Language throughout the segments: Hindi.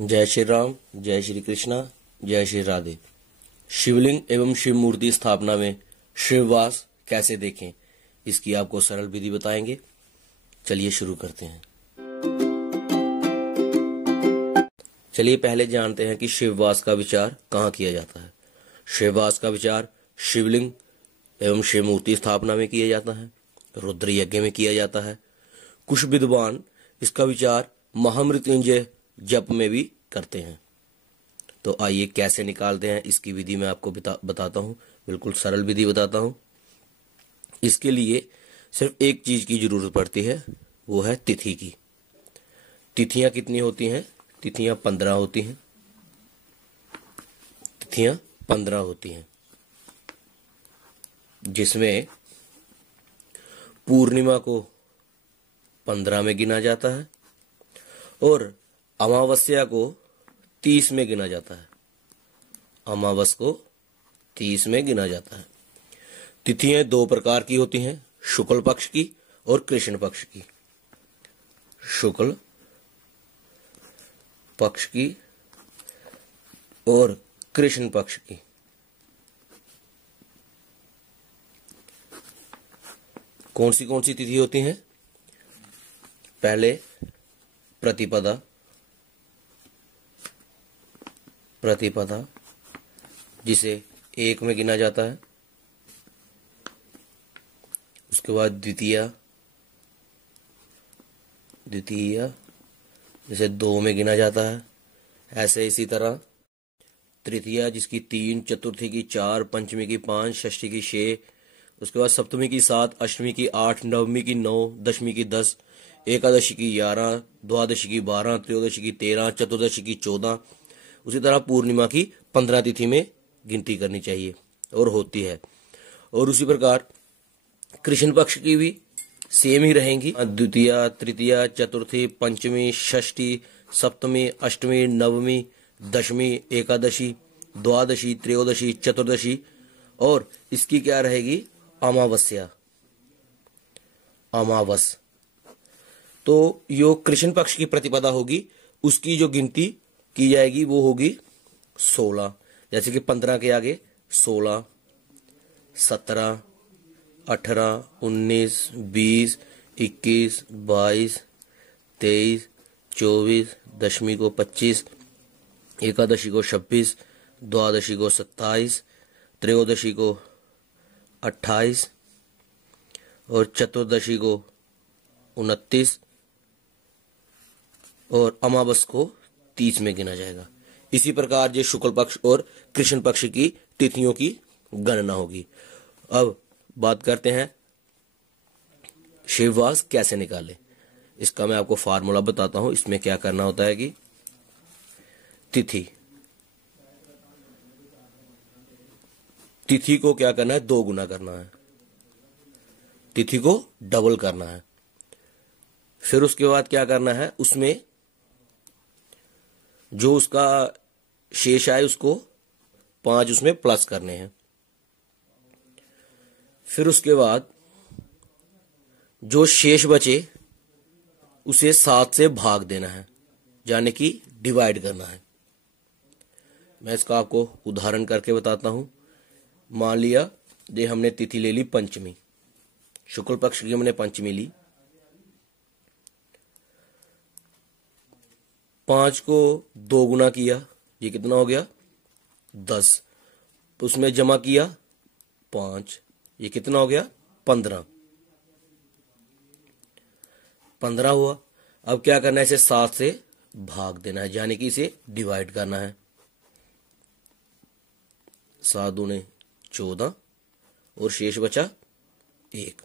जय श्री राम, जय श्री कृष्णा, जय श्री राधे। शिवलिंग एवं शिव मूर्ति स्थापना में शिववास कैसे देखें, इसकी आपको सरल विधि बताएंगे। चलिए शुरू करते हैं। चलिए पहले जानते हैं कि शिववास का विचार कहाँ किया जाता है। शिववास का विचार शिवलिंग एवं शिव मूर्ति स्थापना में किया जाता है, रुद्र यज्ञ में किया जाता है। कुछ विद्वान इसका विचार महामृत्युंजय जप में भी करते हैं। तो आइए कैसे निकालते हैं, इसकी विधि मैं आपको बताता हूँ। बिल्कुल सरल विधि बताता हूँ। इसके लिए सिर्फ एक चीज की जरूरत पड़ती है, वो है तिथि की। तिथियां कितनी होती हैं? तिथियां 15 होती हैं। तिथियां 15 होती हैं, जिसमें पूर्णिमा को 15 में गिना जाता है और अमावस्या को 30 में गिना जाता है। अमावस को 30 में गिना जाता है। तिथियां दो प्रकार की होती हैं, शुक्ल पक्ष की और कृष्ण पक्ष की। शुक्ल पक्ष की और कृष्ण पक्ष की। कौन सी तिथि होती हैं? पहले प्रतिपदा, जिसे 1 में गिना जाता है। उसके बाद द्वितीया, जिसे 2 में गिना जाता है। ऐसे इसी तरह तृतीया, जिसकी 3, चतुर्थी की 4, पंचमी की 5, षष्ठी की 6, उसके बाद सप्तमी की 7, अष्टमी की 8, नवमी की 9, दशमी की 10, एकादशी की 11, द्वादशी की 12, त्रयोदशी की 13, चतुर्दशी की 14। उसी तरह पूर्णिमा की 15 तिथि में गिनती करनी चाहिए और होती है। और उसी प्रकार कृष्ण पक्ष की भी सेम ही रहेंगी। द्वितीया, तृतीया, चतुर्थी, पंचमी, षष्ठी, सप्तमी, अष्टमी, नवमी, दशमी, एकादशी, द्वादशी, त्रयोदशी, चतुर्दशी। और इसकी क्या रहेगी? अमावस्या, अमावस। तो यो कृष्ण पक्ष की प्रतिपदा होगी, उसकी जो गिनती की जाएगी वो होगी 16। जैसे कि 15 के आगे 16, 17, 18, 19, 20, 21, 22, 23, 24, दशमी को 25, एकादशी को 26, द्वादशी को 27, त्रयोदशी को 28 और चतुर्दशी को 29 और अमावस को 30 में गिना जाएगा। इसी प्रकार जो शुक्ल पक्ष और कृष्ण पक्ष की तिथियों की गणना होगी। अब बात करते हैं शिववास कैसे निकालें। इसका मैं आपको फार्मूला बताता हूं। इसमें क्या करना होता है कि तिथि को क्या करना है? 2 गुना करना है। तिथि को डबल करना है। फिर उसके बाद क्या करना है? उसमें जो उसका शेष आए उसको 5 उसमें प्लस करने हैं। फिर उसके बाद जो शेष बचे उसे 7 से भाग देना है, यानी कि डिवाइड करना है। मैं इसका आपको उदाहरण करके बताता हूं। मान लिया ये हमने तिथि ले ली पंचमी, शुक्ल पक्ष की हमने पंचमी ली। 5 को 2 गुना किया, ये कितना हो गया? 10। उसमें जमा किया 5, ये कितना हो गया? 15 हुआ। अब क्या करना है? इसे 7 से भाग देना है, यानी कि इसे डिवाइड करना है। 7 दूने 14 और शेष बचा 1।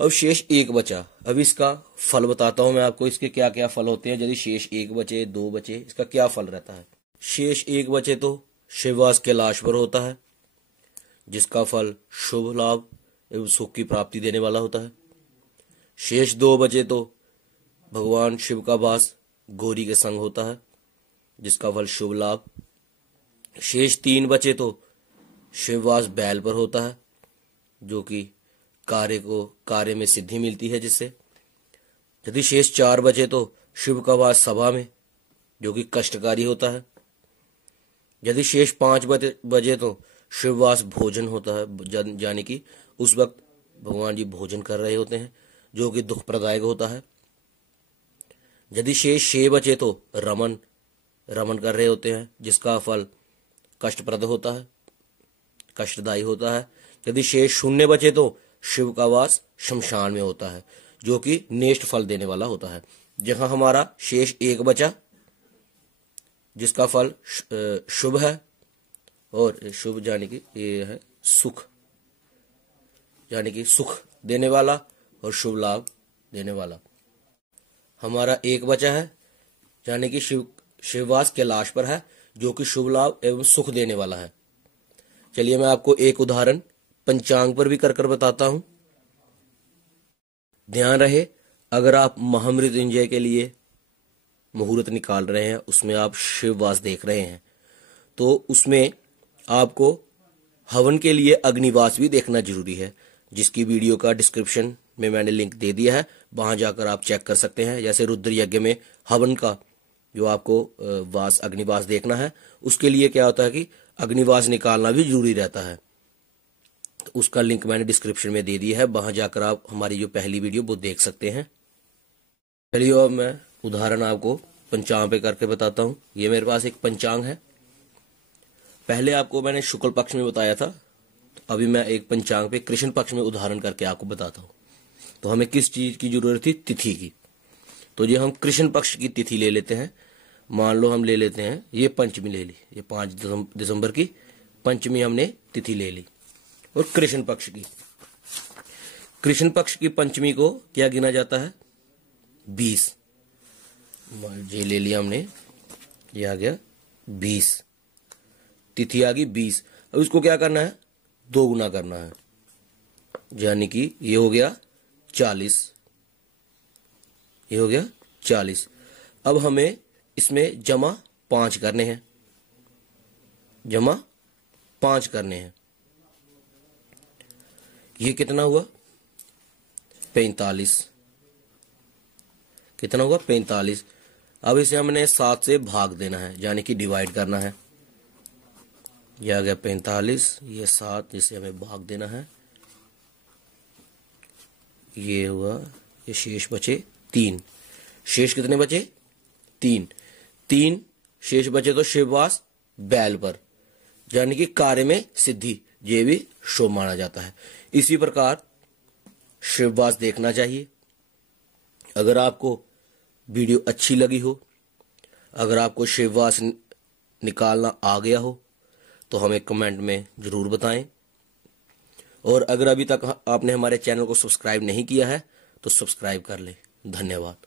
अब शेष 1 बचा। अब इसका फल बताता हूं मैं आपको। इसके क्या क्या फल होते हैं यदि शेष 1 बचे, 2 बचे, इसका क्या फल रहता है? शेष 1 बचे तो शिववास कैलाश पर होता है, जिसका फल शुभ लाभ एवं सुख की प्राप्ति देने वाला होता है। शेष 2 बचे तो भगवान शिव का वास गौरी के संग होता है, जिसका फल शुभ लाभ। शेष 3 बचे तो शिववास बैल पर होता है, जो कि कार्य में सिद्धि मिलती है जिससे। यदि शेष 4 बचे तो शिव का वास सभा में, जो कि कष्टकारी होता है। यदि शेष 5 बजे तो शिववास भोजन होता है, यानी कि उस वक्त भगवान जी भोजन कर रहे होते हैं, जो कि दुखप्रदायक होता है। यदि शेष 6 बचे तो रमन कर रहे होते हैं, जिसका फल कष्टप्रद होता है, कष्टदायी होता है। यदि शेष 0 बचे तो शिव का वास शमशान में होता है, जो कि नेष्ट फल देने वाला होता है। जहां हमारा शेष 1 बचा, जिसका फल शुभ है, और शुभ यानी कि ये है सुख, यानी कि सुख देने वाला और शुभ लाभ देने वाला। हमारा 1 बचा है, यानी कि शिववास कैलाश पर है, जो कि शुभ लाभ एवं सुख देने वाला है। चलिए मैं आपको एक उदाहरण पंचांग पर भी कर बताता हूं। ध्यान रहे, अगर आप महामृत्युंजय के लिए मुहूर्त निकाल रहे हैं, उसमें आप शिववास देख रहे हैं, तो उसमें आपको हवन के लिए अग्निवास भी देखना जरूरी है, जिसकी वीडियो का डिस्क्रिप्शन में मैंने लिंक दे दिया है, वहां जाकर आप चेक कर सकते हैं। जैसे रुद्र यज्ञ में हवन का जो आपको अग्निवास देखना है, उसके लिए क्या होता है कि अग्निवास निकालना भी जरूरी रहता है। तो उसका लिंक मैंने डिस्क्रिप्शन में दे दिया है, वहां जाकर आप हमारी जो पहली वीडियो वो देख सकते हैं। चलिए अब मैं उदाहरण आपको पंचांग पे करके बताता हूँ। ये मेरे पास एक पंचांग है। पहले आपको मैंने शुक्ल पक्ष में बताया था, तो अभी मैं एक पंचांग पे कृष्ण पक्ष में उदाहरण करके आपको बताता हूँ। तो हमें किस चीज की जरूरत थी? तिथि की। तो ये हम कृष्ण पक्ष की तिथि ले लेते हैं। मान लो हम ले लेते हैं, ये पंचमी ले ली, ये 5 दिसंबर की पंचमी हमने तिथि ले ली। और कृष्ण पक्ष की पंचमी को क्या गिना जाता है? 20। ये ले लिया हमने, ये आ गया 20, तिथि आ गई 20। अब इसको क्या करना है? 2 गुना करना है, यानी कि ये हो गया 40, ये हो गया 40। अब हमें इसमें जमा 5 करने हैं, जमा 5 करने हैं। ये कितना हुआ? 45। कितना हुआ? 45। अब इसे हमने 7 से भाग देना है, यानी कि डिवाइड करना है। यह आ गया 45, ये 7 जिसे हमें भाग देना है, ये हुआ, ये शेष बचे 3। शेष कितने बचे? 3 शेष बचे तो शिववास बैल पर, यानी कि कार्य में सिद्धि, ये भी शुभ माना जाता है। इसी प्रकार शिववास देखना चाहिए। अगर आपको वीडियो अच्छी लगी हो, अगर आपको शिववास निकालना आ गया हो, तो हमें कमेंट में जरूर बताएं। और अगर अभी तक आपने हमारे चैनल को सब्सक्राइब नहीं किया है तो सब्सक्राइब कर लें। धन्यवाद।